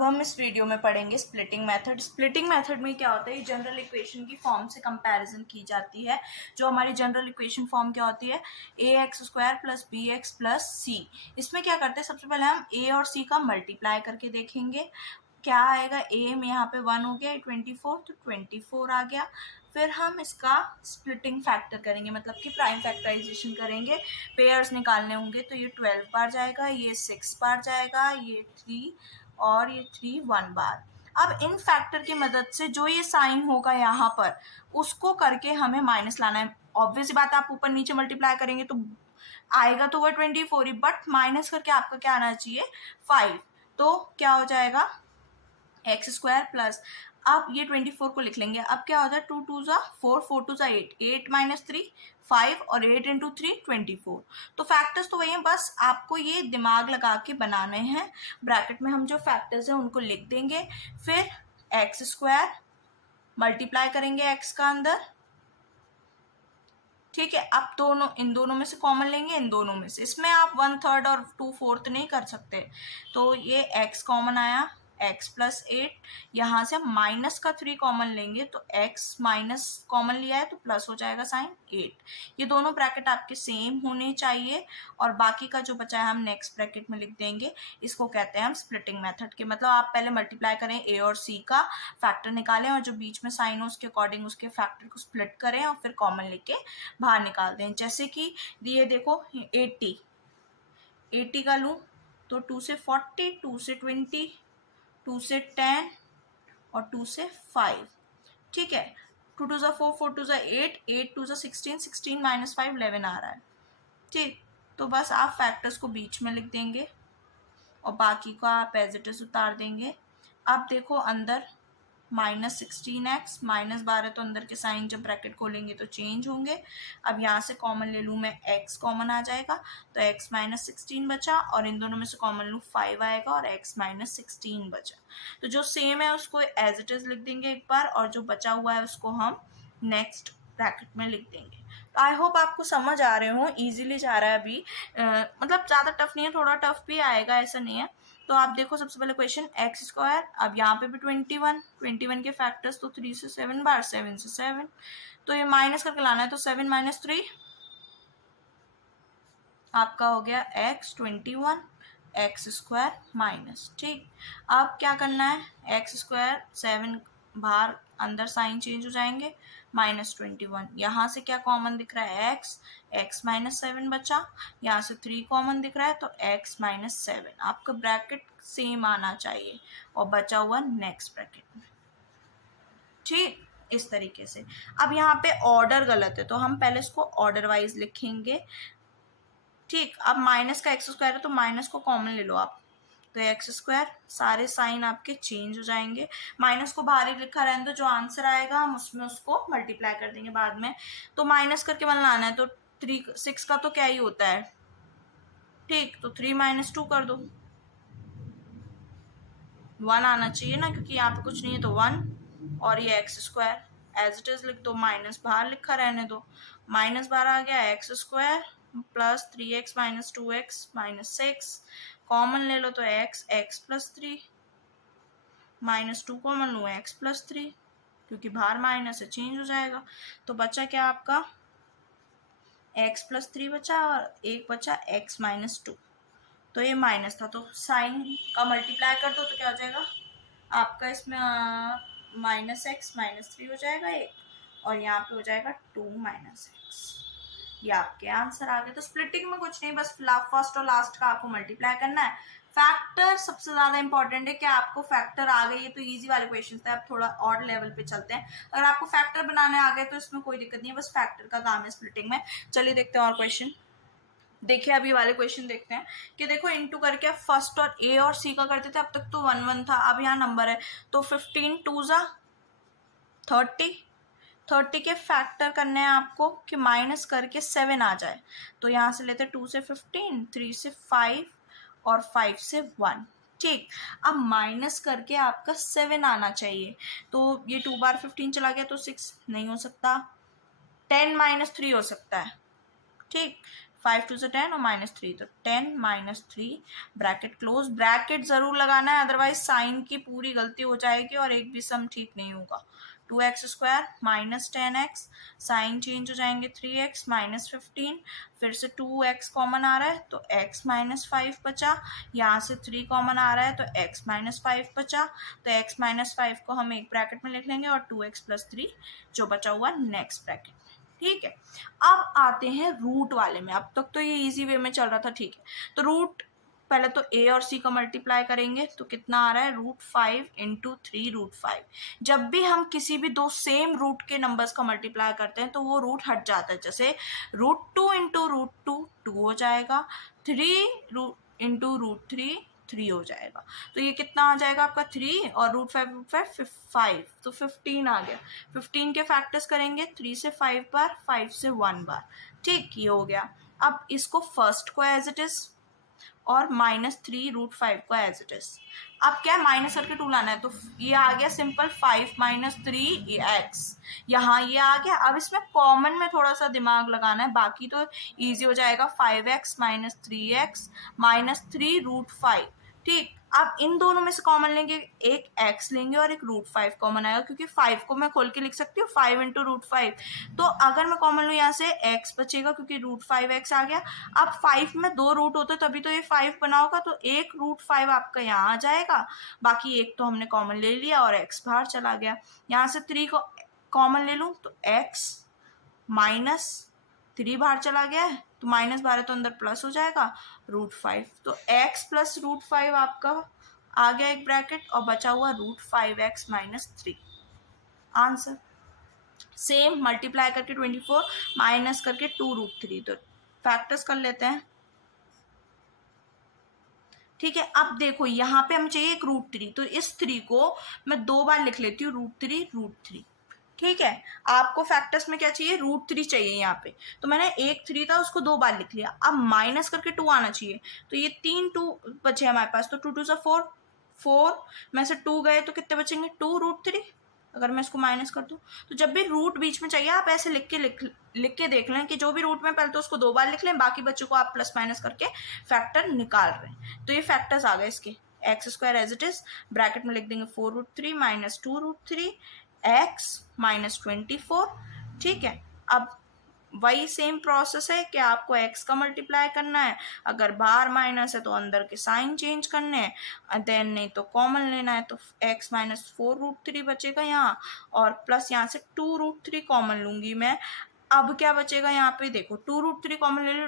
अब हम इस वीडियो में पढ़ेंगे स्प्लिटिंग मेथड। स्प्लिटिंग मेथड में क्या होता है, जनरल इक्वेशन की फॉर्म से कंपैरिजन की जाती है। जो हमारी जनरल इक्वेशन फॉर्म क्या होती है, ax² plus bx plus c। इसमें क्या करते हैं, सबसे पहले हम a और c का मल्टीप्लाई करके देखेंगे। क्या आएगा, a में यहाँ पे 1 हो गया, 24 तो 24 आ गया। फिर हम इसका स्प्लिटिंग फैक्टर करेंगे, मतलब कि प्राइम फैक्टराइजेशन करेंगे। पेयर्स निकालने होंगे तो ये 12 बार जाएगा, ये 6 बार जाएगा, ये 3 और ये 3 1 बार। अब इन फैक्टर की मदद से जो ये साइन होगा यहाँ पर, उसको करके हमें माइनस लाना है। ऑब्वियस बात, आप ऊपर नीचे मल्टीप्लाई करेंगे तो आएगा तो वह 24 ही, बट माइनस करके आपका क्या आना चाहिए, 5। तो क्या हो जाएगा, x² प्लस, अब ये 24 को लिख लेंगे। अब क्या होता है, 2 2 ज़ा 4, 4 2 ज़ा 8, 8 माइनस 3 5 और 8 इंटू 3 24। तो फैक्टर्स तो वही हैं, बस आपको ये दिमाग लगा के बनाने हैं। ब्रैकेट में हम जो फैक्टर्स हैं उनको लिख देंगे, फिर x² मल्टीप्लाई करेंगे x का अंदर, ठीक है। अब दोनों, इन दोनों में से कॉमन लेंगे, इन दोनों में से। इसमें आप 1/3 और 2/4 नहीं कर सकते, तो ये x कॉमन आया, x प्लस 8। यहाँ से हम माइनस का 3 कॉमन लेंगे तो x माइनस कॉमन लिया है तो प्लस हो जाएगा साइन 8। ये दोनों ब्रैकेट आपके सेम होने चाहिए, और बाकी का जो बचा है हम नेक्स्ट ब्रैकेट में लिख देंगे। इसको कहते हैं हम स्प्लिटिंग मेथड के, मतलब आप पहले मल्टीप्लाई करें a और c का, फैक्टर निकालें और जो बीच में साइन हो उसके अकॉर्डिंग उसके फैक्टर को स्प्लिट करें और फिर कॉमन लेके बाहर निकाल दें। जैसे कि ये देखो 80 का लूँ तो 2 से 40, 2 से 20, 2 से 10 और 2 से 5, ठीक है। 2 2 ज़ा 4, 4 2 ज़ा 8, 8 2 ज़ा 16, 16 माइनस 5 11 आ रहा है, ठीक। तो बस आप फैक्टर्स को बीच में लिख देंगे और बाकी को आप एज इट इज उतार देंगे। अब देखो अंदर -16x, -12 तो अंदर के साइन जब ब्रैकेट खोलेंगे तो चेंज होंगे। अब यहाँ से कॉमन ले लूँ मैं, x कॉमन आ जाएगा तो x -16 बचा, और इन दोनों में से कॉमन लूँ 5 आएगा और x -16 बचा। तो जो सेम है उसको एज इट इज लिख देंगे एक बार, और जो बचा हुआ है उसको हम नेक्स्ट ब्रैकेट में लिख देंगे। तो आई होप आपको समझ आ रहे हो, इजीली जा रहा है अभी। मतलब ज़्यादा टफ नहीं है, थोड़ा टफ भी आएगा, ऐसा नहीं है। तो आप देखो सबसे पहले क्वेश्चन x², अब यहाँ पे भी 21 के फैक्टर्स तो 3 से 7 बार, 7 से 7, तो ये माइनस करके लाना है, तो 7 - 3 आपका हो गया x21 x² माइनस, ठीक। अब क्या करना है, x², 7 बाहर, अंदर साइन चेंज हो जाएंगे, -21। यहाँ से क्या कॉमन दिख रहा है, x -7 बचा, यहाँ से 3 कॉमन दिख रहा है तो x -7। आपका ब्रैकेट सेम आना चाहिए और बचा हुआ नेक्स्ट ब्रैकेट में, ठीक। इस तरीके से। अब यहाँ पे ऑर्डर गलत है तो हम पहले इसको ऑर्डर वाइज लिखेंगे, ठीक। अब माइनस का x² है तो माइनस को कॉमन ले लो आप, तो x², सारे साइन आपके चेंज हो जाएंगे। माइनस को बाहर ही लिखा रहने दो, जो आंसर आएगा हम उसमें उसको मल्टीप्लाई कर देंगे बाद में। तो माइनस करके 1 लाना है तो 6 का तो क्या ही होता है, ठीक। तो 3 - 2 कर दो, 1 आना चाहिए ना, क्योंकि यहाँ पे कुछ नहीं है तो 1, और ये x² एज इट इज लिख दो, माइनस बाहर लिखा रहने दो, माइनस बाहर आ गया, x² plus 3x - 2x -6, common ले लो तो x प्लस 3, -2 कॉमन लो, x प्लस 3, क्योंकि बाहर माइनस है चेंज हो जाएगा। तो बचा क्या आपका, x प्लस 3 बचा, और एक बचा x -2, तो ये माइनस था तो साइन का मल्टीप्लाई कर दो तो क्या हो जाएगा आपका, इसमें -x -3 हो जाएगा एक, और यहाँ पे हो जाएगा 2 -x। ये आपके आंसर आ गए। तो स्प्लिटिंग में कुछ नहीं, बस फर्स्ट और लास्ट का आपको मल्टीप्लाई करना है। फैक्टर सबसे ज्यादा इंपॉर्टेंट है कि आपको फैक्टर आ गए, ये तो इजी वाले क्वेश्चन थे। अब थोड़ा और लेवल पे चलते हैं, अगर आपको फैक्टर बनाने आ गए तो इसमें कोई दिक्कत नहीं है, बस फैक्टर का काम है स्प्लिटिंग में। चलिए देखते हैं और क्वेश्चन। देखिए अभी वाले क्वेश्चन देखते हैं कि देखो इनटू करके फर्स्ट और ए और सी का करते थे, अब तक तो 1 1 था, अब यहाँ नंबर है तो 15 2 ज़ा 30 के फैक्टर करने हैं आपको कि माइनस करके 7 आ जाए। तो यहाँ से लेते 2 से 15, 3 से 5 और 5 से 1, ठीक। अब माइनस करके आपका 7 आना चाहिए, तो ये 2 बार 15 चला गया तो 6 नहीं हो सकता, 10 - 3 हो सकता है, ठीक। 5 टू से 10 और -3, तो 10 -3 ब्रैकेट क्लोज। ब्रैकेट जरूर लगाना है, अदरवाइज साइन की पूरी गलती हो जाएगी और एक भी सम ठीक नहीं होगा। 2x² -10x, साइन चेंज हो जाएंगे 3x -15, फिर से 2x कॉमन आ रहा है तो x -5 बचा, यहाँ से 3 कॉमन आ रहा है तो x -5 बचा, तो x -5 को हम एक ब्रैकेट में लिख लेंगे और 2x + 3 जो बचा हुआ नेक्स्ट ब्रैकेट। ठीक है, अब आते हैं रूट वाले में। अब तक तो ये इजी वे में चल रहा था, ठीक है। तो रूट पहले तो a और c का मल्टीप्लाई करेंगे तो कितना आ रहा है, √5 × 3 √5। जब भी हम किसी भी दो सेम रूट के नंबर्स का मल्टीप्लाई करते हैं तो वो रूट हट जाता है। जैसे √2 × √2 2 हो जाएगा, 3 × √3 3 हो जाएगा। तो ये कितना आ जाएगा आपका 3 और √5 5, तो 15 आ गया। 15 के फैक्टर्स करेंगे 3 से 5 बार, 5 से 1 बार। ठीक, ये हो गया। अब इसको फर्स्ट को एज इट इज और -3 √5 को एज इट इज। अब क्या है, माइनस करके 2 लाना है, तो ये आ गया सिंपल 5 - 3x, यहाँ ये आ गया। अब इसमें कॉमन में थोड़ा सा दिमाग लगाना है, बाकी तो इजी हो जाएगा। 5x - 3x -3 √5। ठीक, अब इन दोनों में से कॉमन लेंगे, एक x लेंगे और एक √5 कॉमन आएगा, क्योंकि 5 को मैं खोल के लिख सकती हूँ 5 × √5। तो अगर मैं कॉमन लूँ यहाँ से x बचेगा क्योंकि √5x आ गया। अब 5 में 2 रूट होते तभी तो ये 5 बना होगा, तो एक √5 आपका यहाँ आ जाएगा, बाकी एक तो हमने कॉमन ले लिया और x बाहर चला गया। यहाँ से 3 को कॉमन ले लूँ तो x -3 बाहर चला गया है, तो माइनस बाहर है तो अंदर प्लस हो जाएगा √5, तो x + √5 आपका आ गया एक ब्रैकेट और बचा हुआ √5x - 3 आंसर। सेम मल्टीप्लाई करके 24 माइनस करके 2 √3, तो फैक्टर्स कर लेते हैं। ठीक है, अब देखो यहाँ पे हमें चाहिए एक √3, तो इस 3 को मैं 2 बार लिख लेती हूँ, √3 √3। ठीक है, आपको फैक्टर्स में क्या चाहिए, √3 चाहिए यहाँ पे, तो मैंने एक 3 था उसको 2 बार लिख लिया। अब माइनस करके 2 आना चाहिए, तो ये 3 2 बचे हमारे पास, तो 2 2 = 4, 4 में से 2 गए तो कितने बचेंगे, 2 √3। अगर मैं इसको माइनस कर दूं, तो जब भी रूट बीच में चाहिए आप ऐसे लिख के देख लें कि जो भी रूट में पहले तो उसको 2 बार लिख लें, बाकी बच्चों को आप प्लस माइनस करके फैक्टर निकाल रहे हैं। तो ये फैक्टर्स आ गए इसके, x² as it is, bracket में लिख देंगे 4 √3 - 2 √3 x -24। ठीक है, अब वही सेम प्रोसेस है कि आपको x का मल्टीप्लाई करना है, अगर बाहर माइनस है तो अंदर के साइन चेंज करने हैं, देन नहीं तो कॉमन लेना है, तो x -4 √3 बचेगा यहाँ, और प्लस यहाँ से 2 √3 कॉमन लूंगी मैं। अब क्या बचेगा यहाँ पे, देखो 2 √3 कॉमन ले लो,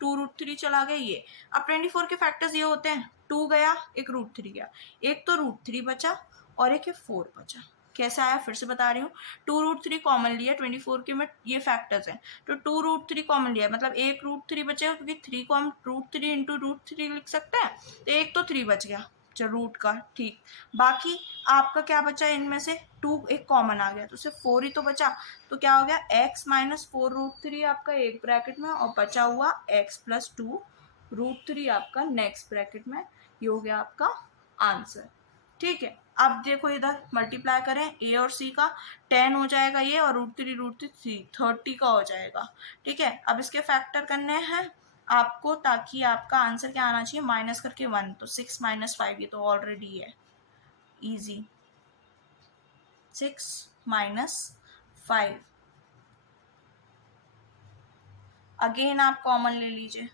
2 √3 चला गया ये। अब 24 के फैक्टर्स ये होते हैं, 2 गया, एक √3 गया, एक तो √3 बचा और एक 4 बचा। कैसे आया फिर से बता रही हूँ, 2 √3 कॉमन लिया 24 के में, ये फैक्टर्स हैं, तो 2 √3 कॉमन लिया, मतलब एक √3 बचेगा, क्योंकि 3 को हम √3 × √3 लिख सकते हैं, तो एक तो 3 बच गया जो रूट का। ठीक, बाकी आपका क्या बचा इनमें से, 2 एक कॉमन आ गया, तो सिर्फ 4 ही तो बचा, तो क्या हो गया, x -4 √3 आपका एक ब्रैकेट में, और बचा हुआ x + 2 √3 आपका नेक्स्ट ब्रैकेट में। ये हो गया आपका आंसर। ठीक है, अब देखो इधर मल्टीप्लाई करें a और c का, 10 हो जाएगा ये, और √3 √3 30 का हो जाएगा। ठीक है, अब इसके फैक्टर करने हैं आपको, ताकि आपका आंसर क्या आना चाहिए, माइनस करके 1, तो 6 - 5, ये तो ऑलरेडी है इजी, 6 - 5। अगेन आप कॉमन ले लीजिए,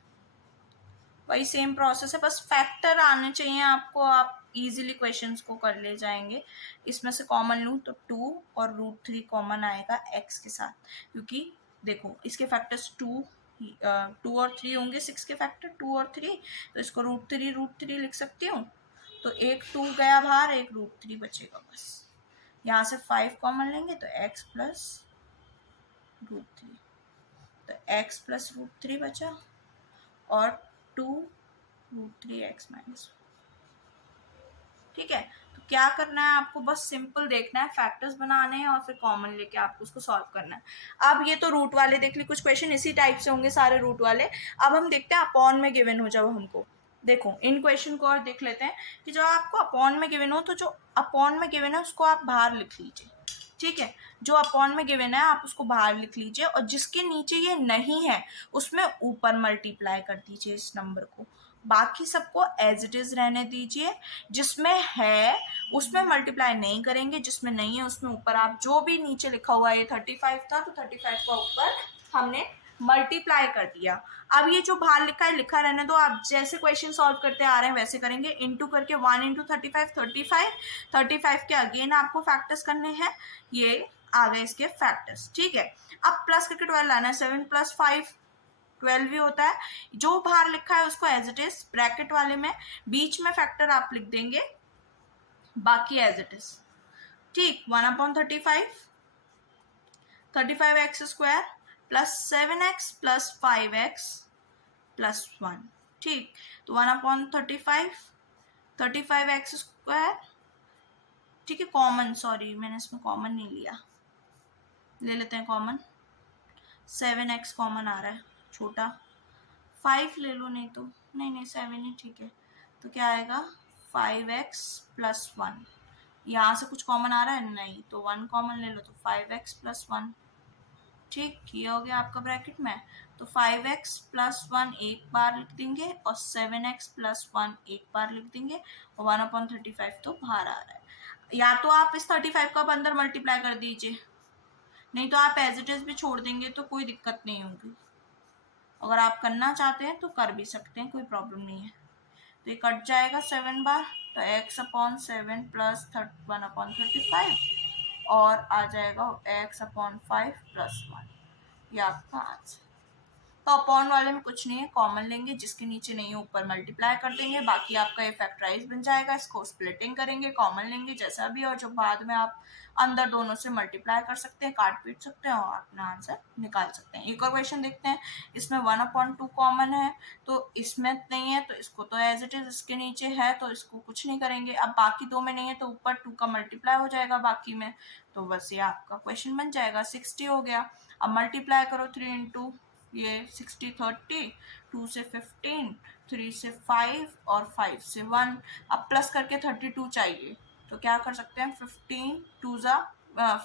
वही सेम प्रोसेस है, बस फैक्टर आने चाहिए आपको, आप इजीली क्वेश्चंस को कर ले जाएंगे। इसमें से कॉमन लूँ तो 2 और √3 कॉमन आएगा x के साथ, क्योंकि देखो इसके फैक्टर्स 2 और 3 होंगे, 6 के फैक्टर 2 और 3, तो इसको √3 लिख सकती हूँ, तो एक 2 गया बाहर, एक √3 बचेगा बस। यहाँ से 5 कॉमन लेंगे तो x + √3, तो x + √3 बचा, और 2 √3x -। ठीक है, तो क्या करना है आपको, बस सिंपल देखना है, फैक्टर्स बनाने हैं और फिर कॉमन लेके आपको उसको सॉल्व करना है। अब ये तो रूट वाले देख ली, कुछ क्वेश्चन इसी टाइप से होंगे सारे रूट वाले। अब हम देखते हैं अपॉन में गिवन हो जब हमको, देखो इन क्वेश्चन को और देख लेते हैं कि जो आपको अपॉन में गिवन हो, तो जो अपॉन में गिवन है उसको आप बाहर लिख लीजिए। ठीक है, जो अपॉन में गिवन है आप उसको बाहर लिख लीजिए, और जिसके नीचे ये नहीं है उसमें ऊपर मल्टीप्लाई कर दीजिए इस नंबर को, बाकी सबको एज इट इज रहने दीजिए। जिसमें है उसमें मल्टीप्लाई नहीं करेंगे, जिसमें नहीं है उसमें ऊपर आप जो भी नीचे लिखा हुआ है, ये 35 था तो 35 का ऊपर हमने मल्टीप्लाई कर दिया। अब ये जो बाहर लिखा है लिखा रहने दो, आप जैसे क्वेश्चन सॉल्व करते आ रहे हैं वैसे करेंगे। इंटू करके 1 इंटू 35 35 के अगेन आपको फैक्टर्स करने हैं, ये आ गए इसके फैक्टर्स। ठीक है, अब प्लस करके 12 लाना है, 7 + 5 12 भी होता है। जो बाहर लिखा है उसको एज इट इज ब्रैकेट वाले में, बीच में फैक्टर आप लिख देंगे, बाकी एज इट इज। ठीक, 1/35 35x² plus 7x plus 5x plus 1। ठीक, तो 1/35 35x², ठीक है, कॉमन, सॉरी मैंने इसमें कॉमन नहीं लिया, ले लेते हैं कॉमन, 7x कॉमन आ रहा है, छोटा 5 ले लो, नहीं तो नहीं 7 ही ठीक है, तो क्या आएगा 5x प्लस 1। यहाँ से कुछ कॉमन आ रहा है नहीं, तो 1 कॉमन ले लो, तो 5x प्लस 1। ठीक, ये हो गया आपका ब्रैकेट में, तो 5x प्लस 1 एक बार लिख देंगे और 7x प्लस 1 एक बार लिख देंगे, और 1/35 तो बाहर आ रहा है। या तो आप इस 35 का अंदर मल्टीप्लाई कर दीजिए, नहीं तो आप एज इट इज भी छोड़ देंगे तो कोई दिक्कत नहीं होगी। अगर आप करना चाहते हैं तो कर भी सकते हैं, कोई प्रॉब्लम नहीं है। तो ये कट जाएगा 7 बार, तो x/7 प्लस 1/35 और आ जाएगा x/5 प्लस 1, ये आपका आंसर। तो अपॉन वाले में कुछ नहीं है, कॉमन लेंगे, जिसके नीचे नहीं है ऊपर मल्टीप्लाई कर देंगे, बाकी आपका ये फैक्टराइज बन जाएगा। इसको स्प्लिटिंग करेंगे, कॉमन लेंगे जैसा भी, और जो बाद में आप अंदर दोनों से मल्टीप्लाई कर सकते हैं, काट पीट सकते हैं और अपना आंसर निकाल सकते हैं। एक और क्वेश्चन देखते हैं, इसमें 1/2 कॉमन है, तो इसमें नहीं है तो इसको तो एज इट इज, इसके नीचे है तो इसको कुछ नहीं करेंगे। अब बाकी दो में नहीं है तो ऊपर 2 का मल्टीप्लाई हो जाएगा बाकी में, तो बस ये आपका क्वेश्चन बन जाएगा, 60 हो गया। अब मल्टीप्लाई करो 3 इंटू ये 60 30, 2 से 15, 3 से 5 और 5 से 1। अब प्लस करके 32 चाहिए, तो क्या कर सकते हैं, 15 2 जा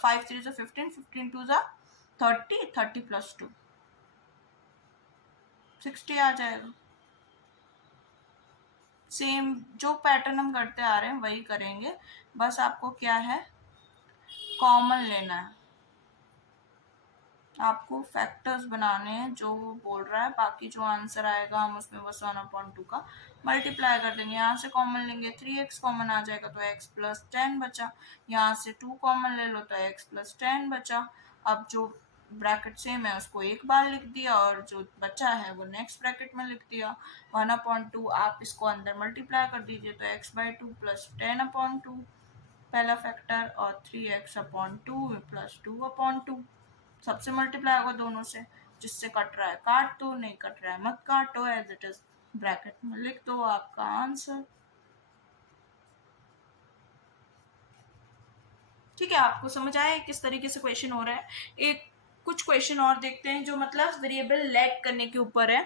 5 3 से 15, 15 2 जा 30, 30 प्लस 2 60 आ जाएगा। सेम जो पैटर्न हम करते आ रहे हैं वही करेंगे, बस आपको क्या है, कॉमन लेना है, आपको फैक्टर्स बनाने हैं जो वो बोल रहा है, बाकी जो आंसर आएगा हम उसमें बस 1/2 का मल्टीप्लाई कर देंगे। यहाँ से कॉमन लेंगे, 3x कॉमन आ जाएगा तो x प्लस 10 बचा, यहाँ से 2 कॉमन ले लो तो x प्लस 10 बचा। अब जो ब्रैकेट सेम है उसको एक बार लिख दिया और जो बचा है वो नेक्स्ट ब्रैकेट में लिख दिया। 1/2 आप इसको अंदर मल्टीप्लाई कर दीजिए, तो x/2 प्लस 10/2 पहला फैक्टर, और 3x/2 प्लस 2/2 सबसे मल्टीप्लाई होगा दोनों से, जिससे कट रहा है काट दो, नहीं कट रहा है मत काटो, एज इट इज ब्रैकेट में लिख दो आपका आंसर। ठीक है, आपको समझ आया किस तरीके से क्वेश्चन हो रहा है। एक कुछ क्वेश्चन और देखते हैं जो मतलब वेरिएबल लेट करने के ऊपर है।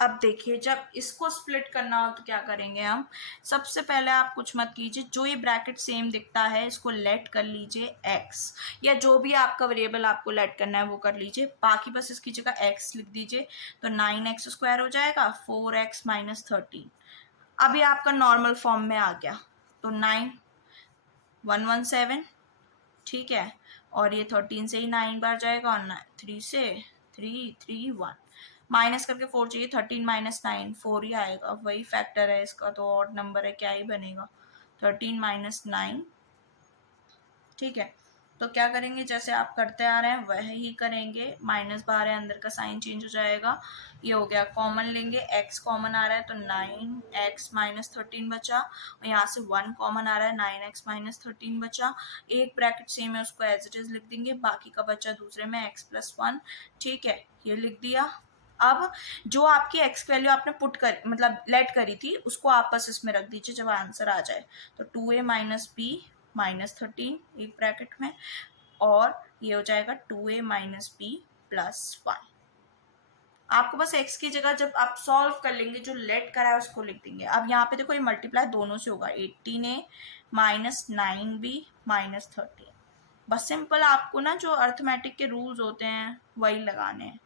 अब देखिए, जब इसको स्प्लिट करना हो तो क्या करेंगे हम, सबसे पहले आप कुछ मत कीजिए, जो ये ब्रैकेट सेम दिखता है इसको लेट कर लीजिए x, या जो भी आपका वेरिएबल आपको लेट करना है वो कर लीजिए, बाकी बस इसकी जगह x लिख दीजिए, तो 9x² हो जाएगा 4x माइनस 13। अभी आपका नॉर्मल फॉर्म में आ गया, तो 9 117, ठीक है, और ये 13 से ही 9 बार जाएगा, और 3 से 3 3 1 माइनस करके 4 चाहिए, 13 माइनस 9 4 ही आएगा, वही फैक्टर है इसका, तो ऑड नंबर है, क्या ही बनेगा, 13 माइनस 9। ठीक है, तो क्या करेंगे, जैसे आप करते आ रहे हैं वह ही करेंगे, माइनस बाहर है अंदर का साइन चेंज हो जाएगा। ये हो गया, कॉमन लेंगे, x कॉमन आ रहा है तो 9x माइनस 13 बचा, और यहाँ से 1 कॉमन आ रहा है, 9x माइनस 13 बचा। एक ब्रैकेट सेम है उसको एज इट इज लिख देंगे, बाकी का बचा दूसरे में x प्लस 1। ठीक है, ये लिख दिया। अब जो आपकी x वैल्यू आपने पुट कर मतलब लेट करी थी उसको आप बस इसमें रख दीजिए जब आंसर आ जाए, तो 2a माइनस b माइनस 13 एक ब्रैकेट में, और ये हो जाएगा 2a माइनस b प्लस 1। आपको बस x की जगह जब आप सॉल्व कर लेंगे जो लेट करा है उसको लिख देंगे। अब यहाँ पे देखो ये मल्टीप्लाई दोनों से होगा, 18a माइनस 9b माइनस 13, बस सिंपल आपको ना जो अर्थमेटिक के रूल्स होते हैं वही लगाने हैं,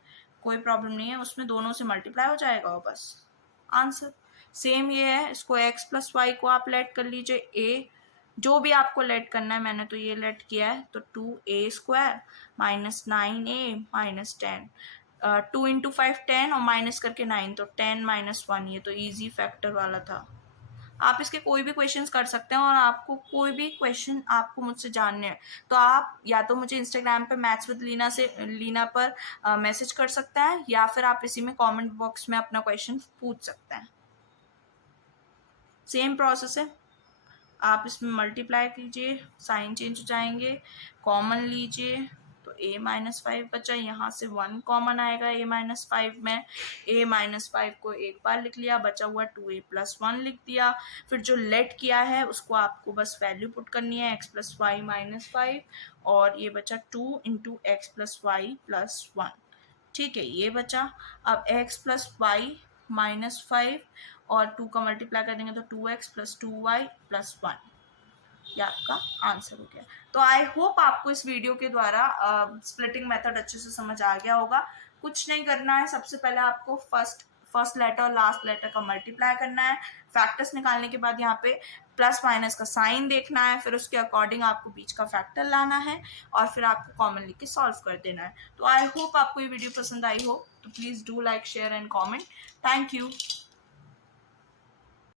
कोई प्रॉब्लम नहीं है उसमें, दोनों से मल्टीप्लाई हो जाएगा और बस आंसर सेम ये है। इसको x प्लस वाई को आप लेट कर लीजिए, a जो भी आपको लेट करना है, मैंने तो ये लेट किया है, तो 2a² माइनस 9a माइनस 10, 2 × 5 10 और माइनस करके 9, तो 10 माइनस 1, ये तो इजी फैक्टर वाला था। आप इसके कोई भी क्वेश्चंस कर सकते हैं, और आपको कोई भी क्वेश्चन आपको मुझसे जानने हैं तो आप या तो मुझे इंस्टाग्राम पे मैथ्स विद लीना पर मैसेज कर सकते हैं, या फिर आप इसी में कमेंट बॉक्स में अपना क्वेश्चन पूछ सकते हैं। सेम प्रोसेस है, आप इसमें मल्टीप्लाई कीजिए, साइन चेंज हो जाएंगे, कॉमन लीजिए, तो a-5 बचा, यहाँ से 1 कॉमन आएगा a-5 में, a-5 को एक बार लिख लिया, बचा हुआ 2a+1 लिख दिया। फिर जो लेट किया है उसको आपको बस वैल्यू पुट करनी है, x प्लस वाई माइनस 5, और ये बचा 2 × x प्लस वाई प्लस 1। ठीक है, ये बचा। अब x प्लस वाई माइनस 5 और 2 का मल्टीप्लाई कर देंगे तो 2x प्लस 2y प्लस 1, ये आपका आंसर हो गया। तो आई होप आपको इस वीडियो के द्वारा स्प्लिटिंग मेथड अच्छे से समझ आ गया होगा। कुछ नहीं करना है, सबसे पहले आपको फर्स्ट लेटर और लास्ट लेटर का मल्टीप्लाई करना है, फैक्टर्स निकालने के बाद यहाँ पे प्लस माइनस का साइन देखना है, फिर उसके अकॉर्डिंग आपको बीच का फैक्टर लाना है, और फिर आपको कॉमन लिख के सॉल्व कर देना है। तो आई होप आपको ये वीडियो पसंद आई हो, तो please do like share and comment. Thank you.